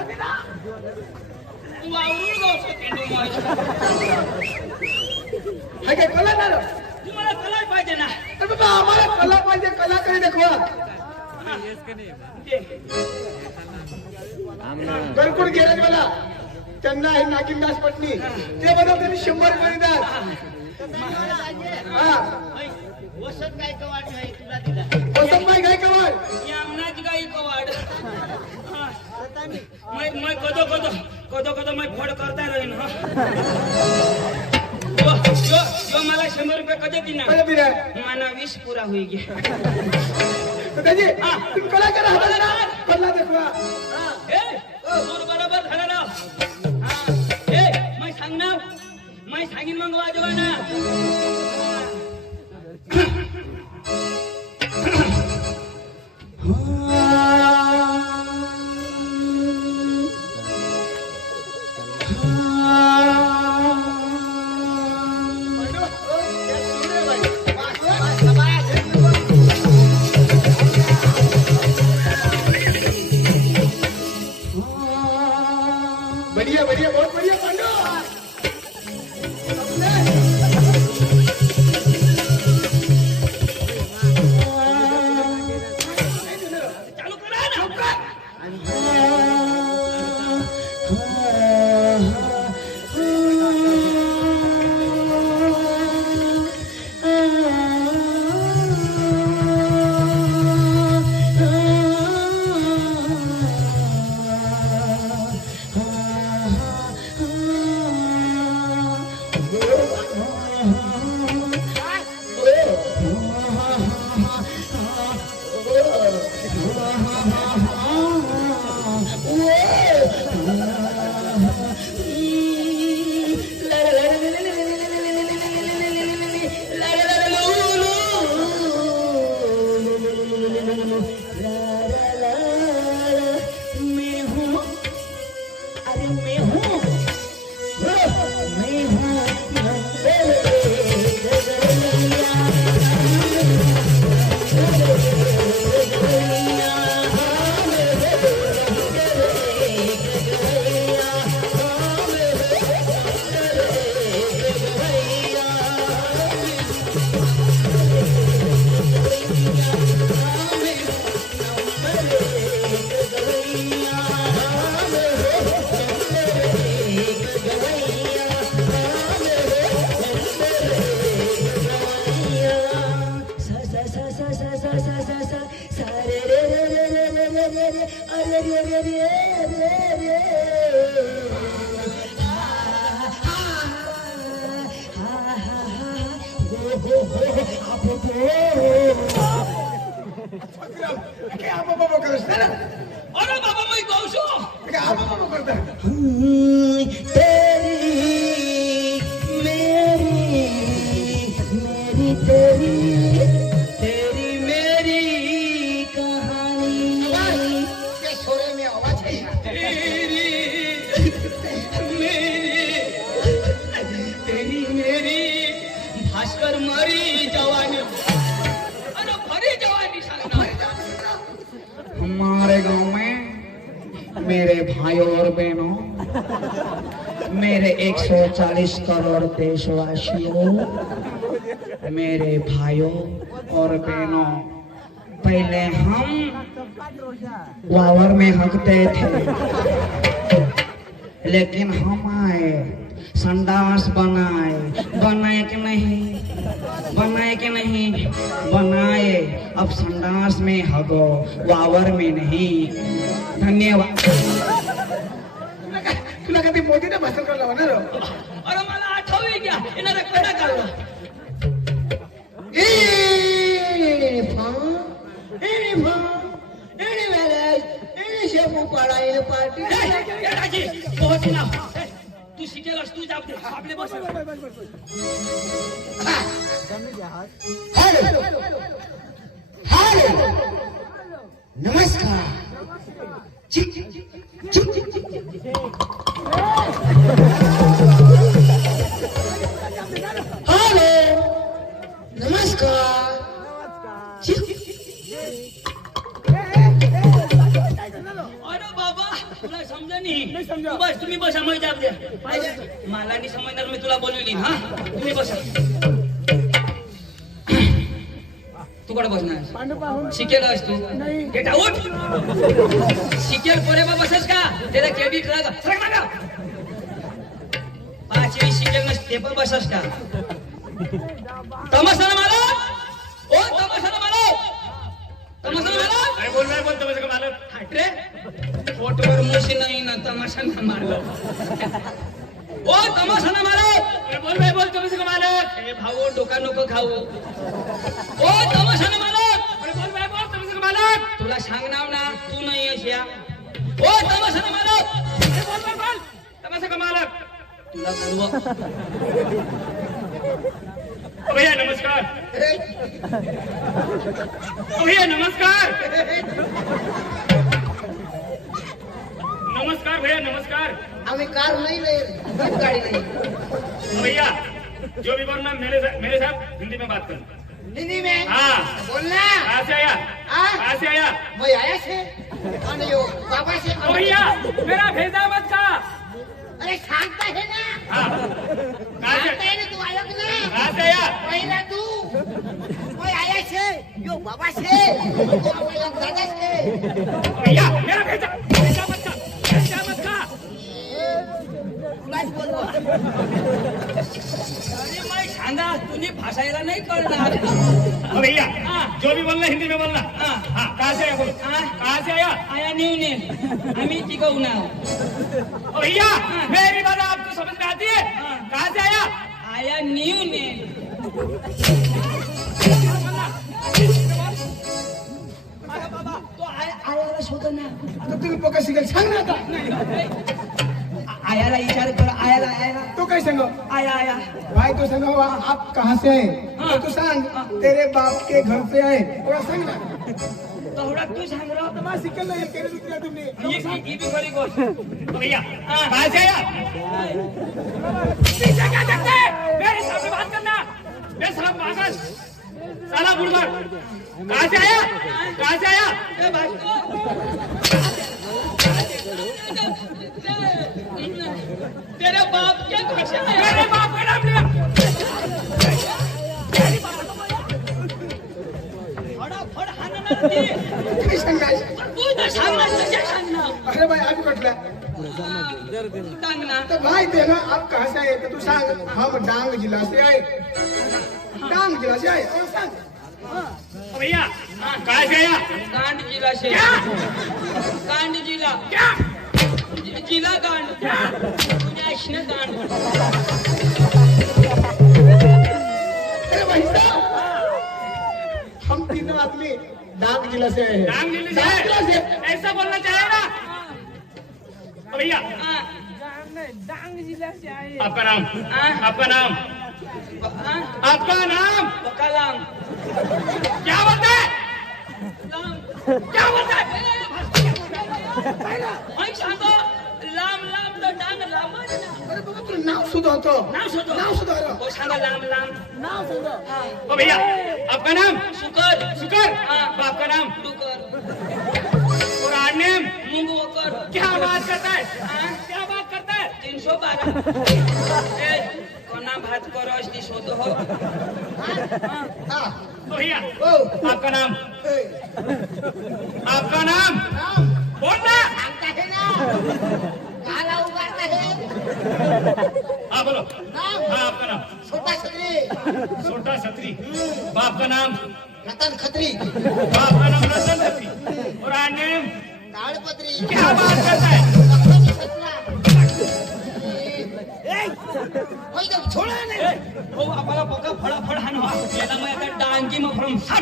तू आवरून गावचं पेंडू माय हाय काय कला ना रे? तुम्हाला कला पाहिजे ना अरे बाबा आम्हाला कला पाहिजे, कलाकारी दाखवा. गणकोट गेले मला, त्यांना आहे नागिनदास पत्नी, ते बघा त्यांनी 100 रुपये देतात. हा वसंत काय कवाड आहे तुला दिला वसंतबाई गायकवाड. यामनाच गाई कवाड मैं कदो कदो कदो कदो मैं फोड करता रहेन हा यो यो यो मला 100 रुपये कधी दिना कधी दिले? माना 20 पुरा होई गे तर त्याची तुम्ही कला करा, हाताला ना कला दाखवा. ए सूर बरोबर झाला ना हा ए मैं सांगणार मैं सांगीन मग वाजवा ना बढ़िया बढ़िया, बहुत बढ़िया पांडु. चालू करा ना काय आपा बाबा करस ना? अरे बाबा मैं गाऊ छो काय आपा बाबा करता? तेरी मेरी मेरी तेरी तेरी मेरी कहानी. ते छोरे में आवाज है तेरी मेरी भास्कर मरी जवानी अरे भरी जवानी सांगना हमारे गांव में मेरे भाइयों और बहनों, मेरे 140 करोड़ देशवासियों, मेरे भाइयों और बहनों, पहले हम वावर में हकते थे, लेकिन हम आए संडास बनाए कि नहीं बनाए. अब संडास में हगो, वावर में नहीं. धन्यवाद. तुला कधी मोदीने भाषण करायला होणार? अरे मला आठवली घ्या येणारा कडा काढला तू शिकेलास तू जाप आपले बस नमस्कार. हेलो नमस्कार. अरे बाबा तुला समजा नाही समजा. तू बस तुम्ही बसा मग जाब द्या मला नाही समजणार मी तुला बोलवली हा तुम्ही बसा तू कुठे बसणार पांडू पाहून शिकेल आहेस तू नाही. गेट आउट शिकेल पोरे बा बसस का त्याला केबी करा सरक ना पाचवी शिकेल नसते पण बसस का तमाशा मारो ओ तमाशा मारो तमाशा मारो अरे बोल काय बोलतो माझं का मालक हट रे फोटोवर मुशी नाही ना तमाशा ना मारलो ओ तमाशा ना मारो अरे बोल काय बोलतो माझं का मालक ए भाऊ डोका नको खाऊ ओ तमाशा ना मारो अरे बोल काय बोलतो माझं का मालक तुला सांगणार ना तू नाही येस या ओ तमाशा ना मारो अरे बोल तमाशा का मालक तुला बोलवा ओ भैया नमस्कार ओ भैया नमस्कार नमस्कार भैया नमस्कार आम्ही कार नहीं ले गाड़ी नहीं ओ भैया जो भी बोलना मेरे साथ हिंदी में बात कर हिंदी में हाँ बोलना कहाँ से आया हाँ? कहाँ से आया मैं आया से और यो बाबा से ओ भैया मेरा भेजा मत का अरे शांत है ना हाँ कहाँ शांत से है ना तू आया कि ना कहाँ से आया पहिला तू मैं आया से यो बाबा से यो यो दादा से भैया मेरा भेजा मत का तुलाच बोलवा अरे मैं सांगा तुम्ही भाषायला नाही कळणार ओ भैया हाँ। जो भी बोलना हिंदी में बोलना हाँ। हाँ कहाँ से आया बोलो हाँ। कहाँ से आया आया निवने आम्ही टिकवू ना ओ भैया मेरी बात आपको समझ में आती है हाँ। कहाँ से आया आया निवने तो आयाला शोध ना आता तुम्ही पक्का शिकेल सांग ना आता आयाला विचार कर आयाला आयाला तो काय सांग आया आया भाई तो सांग आप कहाँ से आए हाँ. तो सांग तेरे बाप के घर से आए थोड़ा सांग ना तेवढा तू सांग राव आता मला शिकेल नाही केलं दुसऱ्या तुम्ही ये भी खरी गोष्ट ओ भैया हाँ. कहाँ से आया पीछे क्या देखते हैं? मेरे सामने बात करना मैं साला पागल साला बुड़बक कहाँ से आया कहाँ से आया ए भाई तेरे बाप के घर से आया मेरे बाप का नाम लिया फटाफट हाणणार ती. काय सांगायचं तू तर सांगणार कशा सांगणार अरे भाई आप कटला सांग ना तो भाई देना आप कहाँ से आए तो तू सांग हम डांग जिला से आए डांग जिला से आए और सांग ओ भैया कहाँ से आया गांड जिला से गांड जिला क्या जिला गांड तुझ्या ऐशने गांड अरे भाई साहब हम तीनों आदमी डांग जिला से आए हैं डांग जिले डांग जिला से से ऐसा बोलना चाहिए ना ओ भैया हाँ, आपका नाम हाँ. आपका नाम हाँ, आपका नाम बकालाम क्या बोलते हैं लाम क्या बोलते हैं ऐक सांगतो लांब लांब तर डांग लांबच ना अरे बाबा तुला नाव सुद्धा होतं नाव सुद्धा नाव सुद्धा हो सांगा लांब लांब नाव सुद्धा ओ भैया आपका नाम सुकर शुकर हाँ. आपका नाम डुकर और आड नेम मुंगवकर क्या बात करता है हाँ. क्या बात करता है 312 ए कोणा भात करस ती शोध हो हाँ ओ भैया ओ आपका नाम ए, आपका नाम नाम बोलना सांगता है ना काला उगाता है हाँ बोलो नाम हाँ आपका नाम छोटा छतरी छोटा छतरी बाप का नाम रतन खत्री बाप का नाम रतन छतरी और आड नेम ताड़पत्री क्या बात करता है लखनऊ सतला ओए तो छोड़ा नहीं हो आम्हाला बघा फळाफळ हाण याला मग आता डांगी मग फ्रॉम 60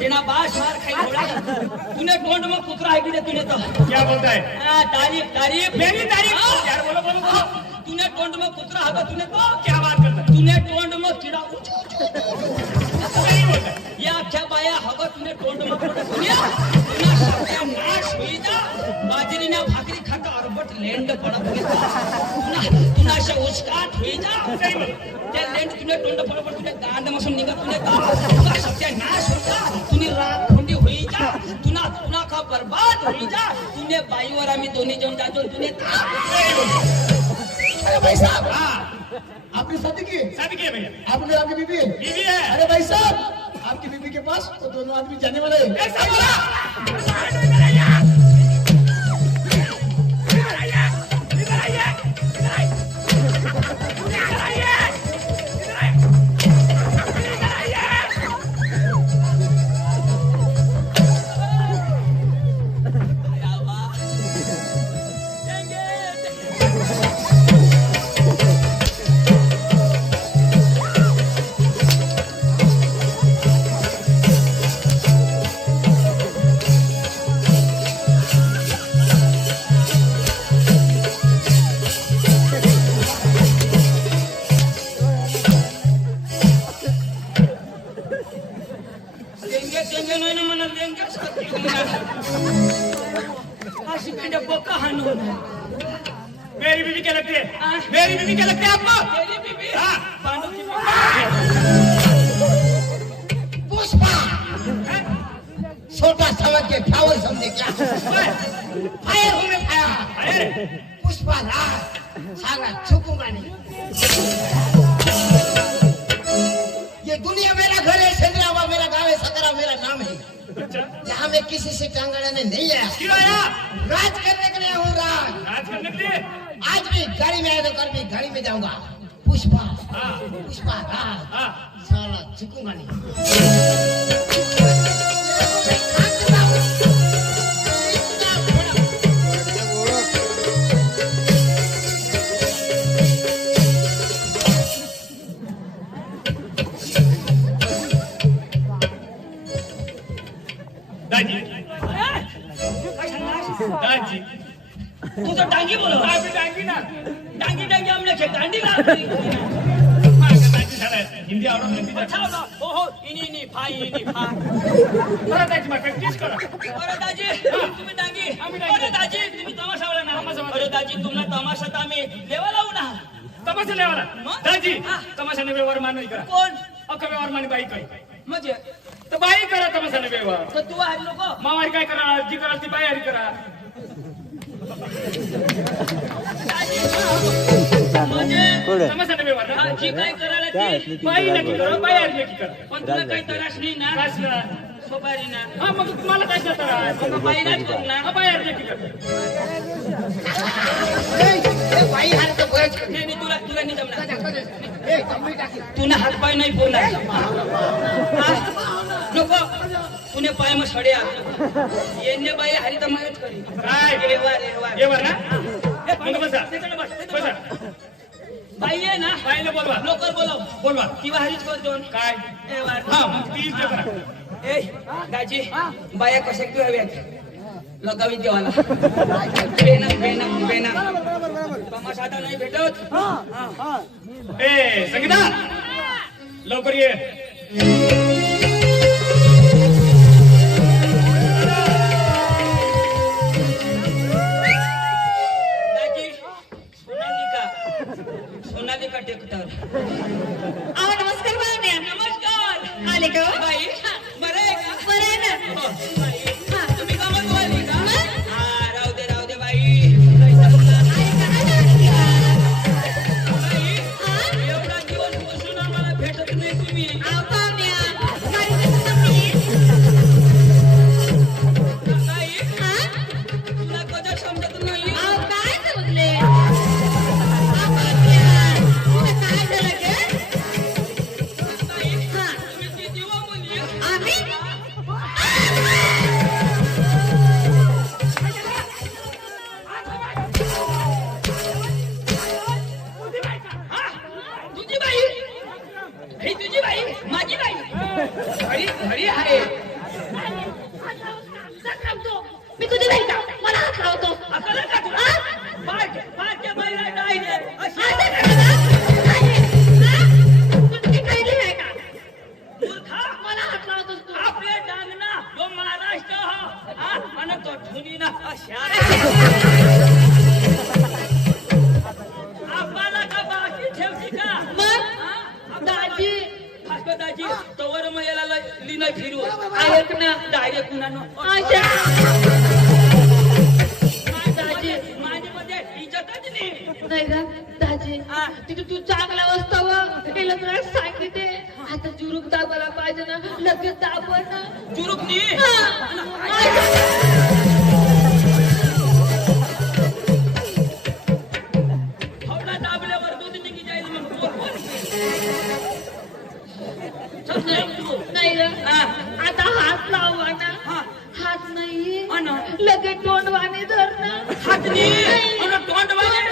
तेना बास मार खाई थोड़ा तूने टोंड में कुतरा है कि नहीं तूने तो क्या बोलता है हाँ, तारीफ तारीफ मेरी तारीफ हाँ. यार बोलो बोलो बोलो तूने टोंड में कुतरा है तूने तो क्या बात करता है तूने टोंड में कीड़ा सही बोलता है या क्या बाया हवा तूने टोंड में कुतरा दुनिया तुना सगळ्या नाश होई जा बाजरीना भाकरी खाता अरबट लेंड पडत तुना अशा उचकाट होई जा सही बोलता त्या लेंड तुने टोंड पडत तुने गांड मसून निघत तुने तुला सगळ्या नाश होई जा तुनी राख खोंडी होई जा तुना तुना का बर्बाद होई जा तूने बाईवर आम्ही दोन्ही जण जातो तूने अरे भाई साहब हाँ आपने शादी की है? शादी किया भैया आपने आपकी बीबी है? बीवी है अरे भाई साहब आपकी बीबी के पास तो दोनों आदमी जाने वाले हैं। ऐसा बोला मेरी बीवी क्या लगती है मेरी बीवी क्या लगती है आपको तेरी बीबी हाँ पांडु की पुष्पा छोटा समझ के फ्लावर समझे क्या फायर हूँ मैं फायर अरे पुष्पा राज सारा झुकूंगा नहीं ये दुनिया मेरा घर है सेंद्रावा मेरा गांव है सकरा मेरा नाम है यहाँ मैं किसी से टांगड़ाने नहीं आया क्यों आया राज करने के लिए हूँ राज राज करने के लिए आज भी गाड़ी में आया तो कल भी गाड़ी में जाऊंगा पुष्पा हाँ पुष्पा राज हाँ साला झुकूंगा नहीं दाजी दाजी तू तो डांगी बोलो आप भी डांगी ना डांगी डांगी हमने खे डांडी लागली हाँ दाजी झाला हिंदी आवडत नाही अच्छा होता हो हो इनी फा बरं दाजी मग प्रॅक्टिस करा अरे दाजी तुम्ही डांगी अरे दाजी तुम्ही तमाशावला ना अरे दाजी तुम्हाला तमाशात आम्ही लेवा लावू ना तमाशा लेवाला दाजी हा. तमाशाने व्यवहार मानवी करा कोण अख्खा व्यवहार मानी बाई करा म्हणजे तर बाई करा तमाशाने व्यवहार तर तू आहे लोक मावारी काय करा जी करा ती बाई हरी करा म्हणजे तमाशाने व्यवहार ना जी काय करायला ती बाई नक्की करा बाई हरी नक्की करा पण तुला काही त्रास नाही ना असला सोपारी ना हा मग तुम्हाला काय त्रास मग बाईलाच करू ना हा बाई हरी नक्की करा बाई हात तो बच नाही तुला तुला नाही जमणार ए कंबी टाकी तुला हातपाय नाही बोलणार नको पुणे पाय मग सडे येणे बाई हरी तर मगच करी काय रेवा व्यवहार ना मग बसा बसा बाई आहे ना बाईला बोलवा लवकर बोलव बोलवा किंवा हरीच करतो काय हा मग तीच करा ए दाजी बाया कशा तू हव्यात लगावी देवाला बेना तमाशा आता नाही भेटत ए संगीता लवकर ये दाजी सोनालिका टेक्टर अहो नमस्कार बाळण्या नमस्कार आले का हो? बाई बरं आहे का बरं आहे ना हो, बाई, तुम्ही कामात आली का हा राहू दे बाई बाई एवढा दिवस बसून आम्हाला भेटत नाही तुम्ही अहो पाहुण्या गाडी कसं जमली? बाई हा? तुला कदर समजत नाही अहो काय समजले? अहो पाहुण्या, तुला काय झालं ग? डायरेक्ट कुणानो अच्छा माझे मध्ये इज्जतच नाही नाही का दाजी हा. तिथे तू चांगला असतावं तिला तुला सांगितले आता जुरूक दाबायला पाहिजे ना लगेच दाबव ना चुरुक नी थोडा दाबल्यावर दूध निघी जाईल मग पोर कोण नाही ग हा. आता हात लावा ना हा. हात नाहीये हा ना. लगेच तोंडवाने धर ना हातनी आणि तोंड वाजे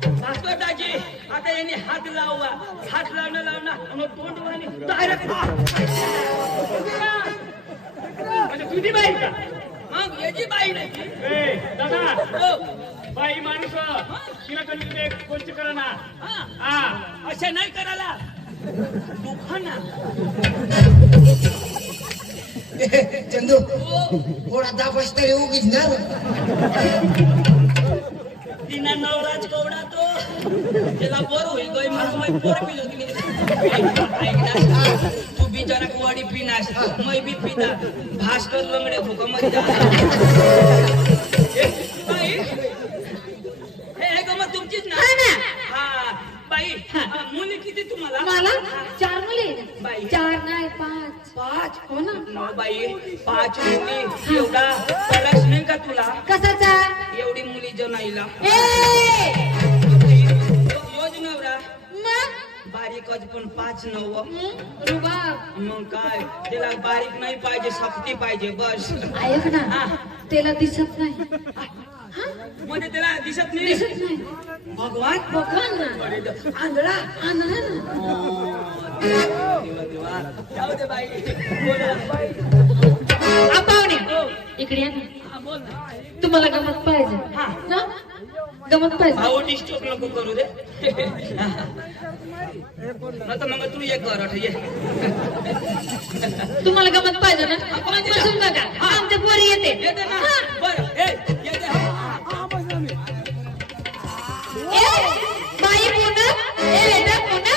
भास्करदाजी आता यांनी हात लावला हात लावणं आणि तोंड वाणी डायरेक्ट म्हणजे तुझी बाई का मग याची बाई नाही ए दादा हो. बाई माणूस तिला कधी ते गोष्ट करा ना हा. हा अशा नाही करायला दुखाना चंदू थोडा दाबस तरी उगीच ना तिना नवराज कवडा तो त्याला बोर होईल गई मला पोर पिलो की तू बिचारा कुवाडी पिनास मै बी पिता भास्कर लंगडे भूकमध्ये हे गमत तुमचीच ना हा ना. हा बाई मुली किती तुम्हाला मला 4 मुली बाई. 4 नाही 5 पाच हो ना न बाई 5 मुली एवढा तरस नाही का तुला कसाचा एवढी मुली जनाईला ए योज नवरा मग बारीकच पण 5 नव रुबाब मग काय त्याला बारीक नाही पाहिजे सक्ती पाहिजे बस ऐक ना हा. त्याला दिसत नाही म्हणजे त्याला दिसत नाही दिसत नाही भगवान बघान ना अरे आंधळा आणा ना जाऊ दे बाई बोला बाई पाहुणे इकडे या ना हा, बोल ना तुम्हाला गमत पाहिजे हा. ना गमत पाहिजे भाऊ डिस्टर्ब नको करू दे आता मग तू एक कर ये तुम्हाला गमत पाहिजे ना बसून बघा आमच्या पोरी येते येते ना हा. बरं येते हा. ए, बाई पुन्हा ए बेटा पुन्हा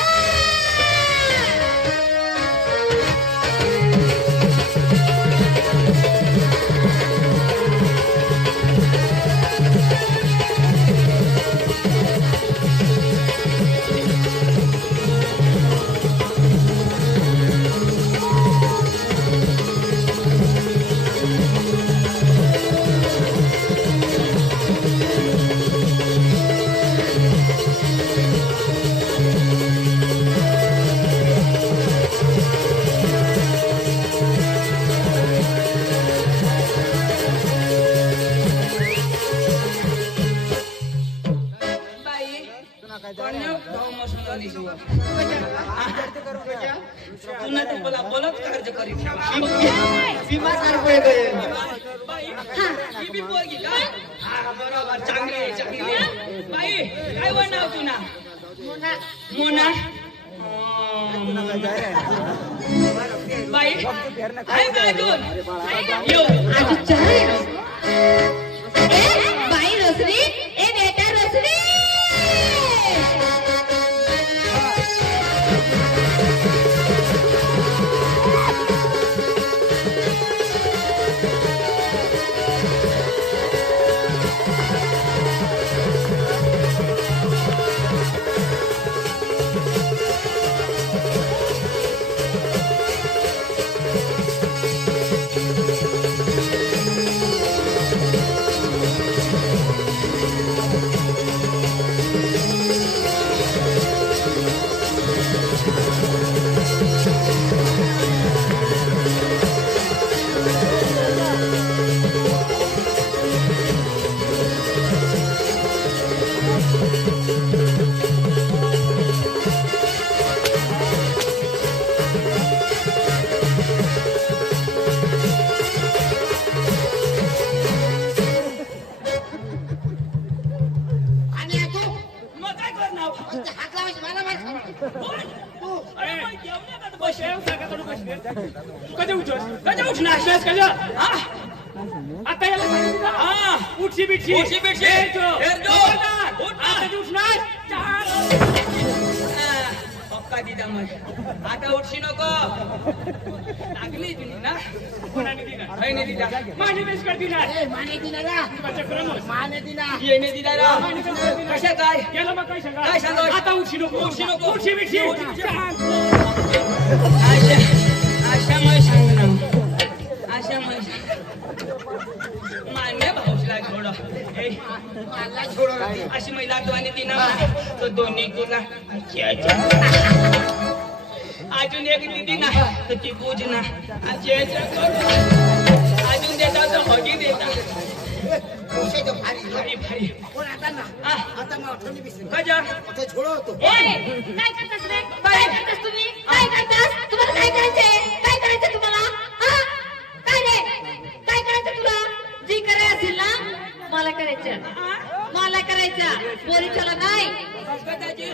पुन्हा ते मला बोलत कार्य करीत ही बी पोरगी का हा बरोबर चांगली आहे, चांगली आहे. बाई काय वर नाव तुला मोना बाई आहे का अजून यो अजून चहा आहे ना? ए बाई रसरी ए बेटा रसरी मग काय करणार हात लावायची मला माहिती अरे बाई, जेवण्या का तर पैसे पैसे सारखा पैसे तू कधी उठवस कधी उठणार नाश्तास कधी हा आता याला सांगितलं ना हा उठशी बिटशी उठशी बिटशी. हेरजो. हेरजो. खबरदार. उठ. आता कधी उठणार धक्का दिला मग आता उठशी नको लागली तुम्ही ना कोणाने दिला नाही दिला माझी बेस करती ना ए, माने दिना ना माझ्या क्रमच माने दिना येणे दिला रा कशा काय गेला मग काय सांगा काय सांगा? आता उठशी नको उठशी नको. उठशी बिठशी आशा मग सांग ना आशा मग मान्य भाऊसला थोडं मला छोडो रे. अशी महिला तो आणि तिनं तो दोन्ही तुला अजून एक दिदी ना तर ती पूजना अजून देता तर हगी देता उसे तो भारी भारी भारी कोण आता ना हा. आता मग आठवणी बिसरी कजा ते छोडो होतो काय करतास रे काय करतास तुम्ही काय करतास तुम्हाला काय करायचंय काय करायचं तुम्हाला हा? काय रे काय करायचं तुला जी करायचं असेल ना मला करायचं पोरीच्याला नाही कदाची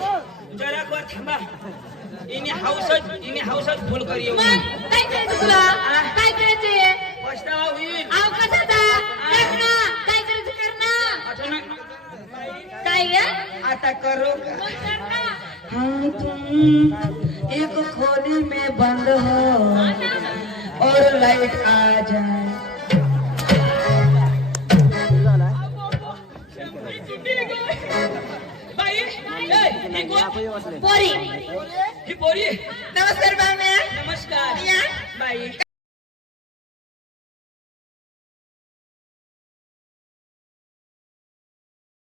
जरा वर थांबा इने हाऊसच फुल कर येऊ मग काय करायचं तुला काय करायचंय पछतावा होईल आव कशाचा कर ना काय करायचं कर ना अचानक काय ग आता करो मग कर ना हाँ तुम एक खोली में बंद हो और लाइट आ जाए बाई ही पोरी पोरी नमस्कार बाय नमस्कार या. बाई